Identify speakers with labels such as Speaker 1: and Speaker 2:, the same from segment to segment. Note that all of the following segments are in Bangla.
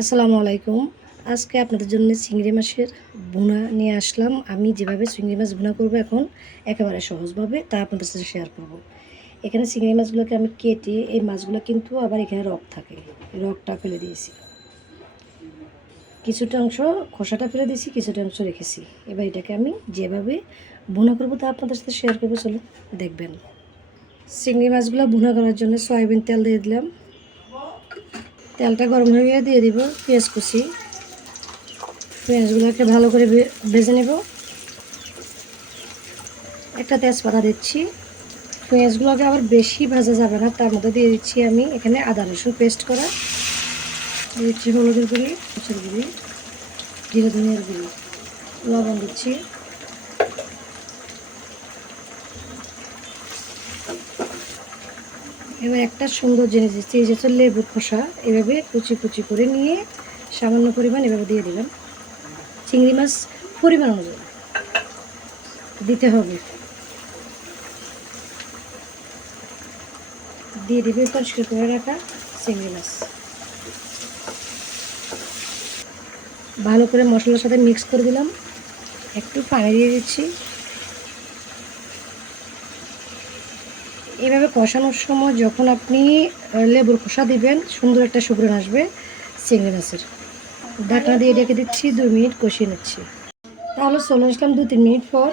Speaker 1: আসসালামু আলাইকুম। আজকে আপনাদের জন্য চিংড়ি মাছের ভুনা নিয়ে আসলাম। আমি যেভাবে চিংড়ি মাছ ভুনা করব এখন একেবারে সহজভাবে তা আপনাদের সাথে শেয়ার করব। এখানে চিংড়ি মাছগুলোকে আমি কেটে এই মাছগুলো কিন্তু আবার এখানে রক থাকে। রকটা ফেলে দিয়েছি। কিছুটা অংশ খোসাটা ফেলে দিয়েছি, কিছুটা অংশ রেখেছি। এবার এটাকে আমি যেভাবে ভুনা করব তা আপনাদের সাথে শেয়ার করব চলো দেখবেন। চিংড়ি মাছগুলো ভুনা করার জন্য সয়াবিন তেল দিয়ে দিলাম। তেলটা গরম হয়ে গিয়ে দিয়ে দিব পেঁয়াজ কুচি। পেঁয়াজগুলোকে ভালো করে ভেজে নেব। একটা তেজপাতা দিচ্ছি। পেঁয়াজগুলোকে আবার বেশি ভাজা যাবে না, তার মধ্যে দিয়ে দিচ্ছি আমি এখানে আদা রসুন পেস্ট করা। দিচ্ছি হলুদের গুঁড়ি, মরিচের গুঁড়ি, জিরে ধনিয়ার গুঁড়ি, লবণ দিচ্ছি। এবার একটা সুন্দর জিনিস দিচ্ছি, এই যে হচ্ছে লেবুর খোসা। এভাবে কুচি কুচি করে নিয়ে সামান্য পরিমাণ এভাবে দিয়ে দিলাম। চিংড়ি মাছ পরিমাণ অনুযায়ী দিতে হবে। দিয়ে দিবে, পরিষ্কার করে রাখা চিংড়ি মাছ। ভালো করে মশলার সাথে মিক্স করে দিলাম। একটু পানি দিয়ে দিচ্ছি। এভাবে কষানোর সময় যখন আপনি লেবুর খোসা দিবেন, সুন্দর একটা সুগ্রান আসবে চিংড়ি মাছের। ঢাকনা দিয়ে ডেকে দিচ্ছি, দুই মিনিট কষিয়ে নিচ্ছি। তাহলে চলে আসলাম দু তিন মিনিট পর।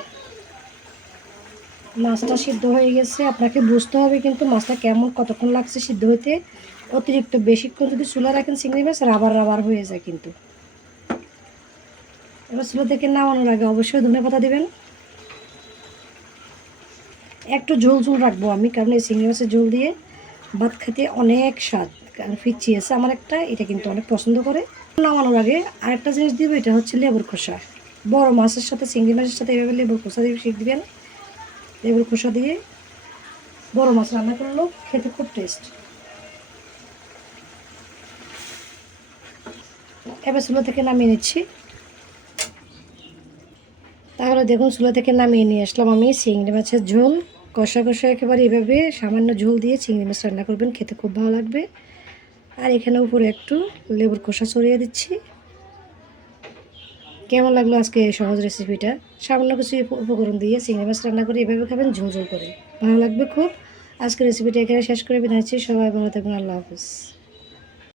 Speaker 1: মাছটা সিদ্ধ হয়ে গেছে। আপনাকে বুঝতে হবে কিন্তু মাছটা কেমন, কতক্ষণ লাগছে সিদ্ধ হতে। অতিরিক্ত বেশিক্ষণ যদি চুলা রাখেন চিংড়ি মাছ, রাবার রাবার হয়ে যায় কিন্তু। এবার চুলা থেকে নামানোর আগে অবশ্যই ধনে পাতা দেবেন। একটু ঝোল ঝোল রাখব আমি, কারণ এই চিংড়ি মাছের ঝোল দিয়ে ভাত খেতে অনেক স্বাদ, কারণ ফিরচি আছে আমার একটা, এটা কিন্তু অনেক পছন্দ করে। নামানোর আগে আরেকটা জিনিস দিব, এটা হচ্ছে লেবুর খোসা। বড় মাছের সাথে, চিংড়ি মাছের সাথে এভাবে লেবুর খোসা দিয়ে শিখ দিবেন। লেবুর খোসা দিয়ে বড় মাছ রান্না করলেও খেতে খুব টেস্ট এবার চুলো থেকে নামিয়ে নিচ্ছি। তাহলে দেখুন, চুলা থেকে নামিয়ে নিয়ে আসলাম আমি চিংড়ি মাছের ঝোল। কষা কষা একেবারে এভাবে সামান্য ঝোল দিয়ে চিংড়ি মাছ রান্না করবেন, খেতে খুব ভালো লাগবে। আর এখানে উপরে একটু লেবুর কষা ছড়িয়ে দিচ্ছি। কেমন লাগল আজকে এই সহজ রেসিপিটা সামান্য কিছু উপ- উপকরণ দিয়ে চিংড়ি মাছ রান্না করে এভাবে খাবেন, ঝোল ঝোল করে। ভালো লাগবে খুব। আজকে রেসিপিটা এখানে শেষ করে বিদায় সবাই ভালো থাকবেন। আল্লাহ হাফিজ।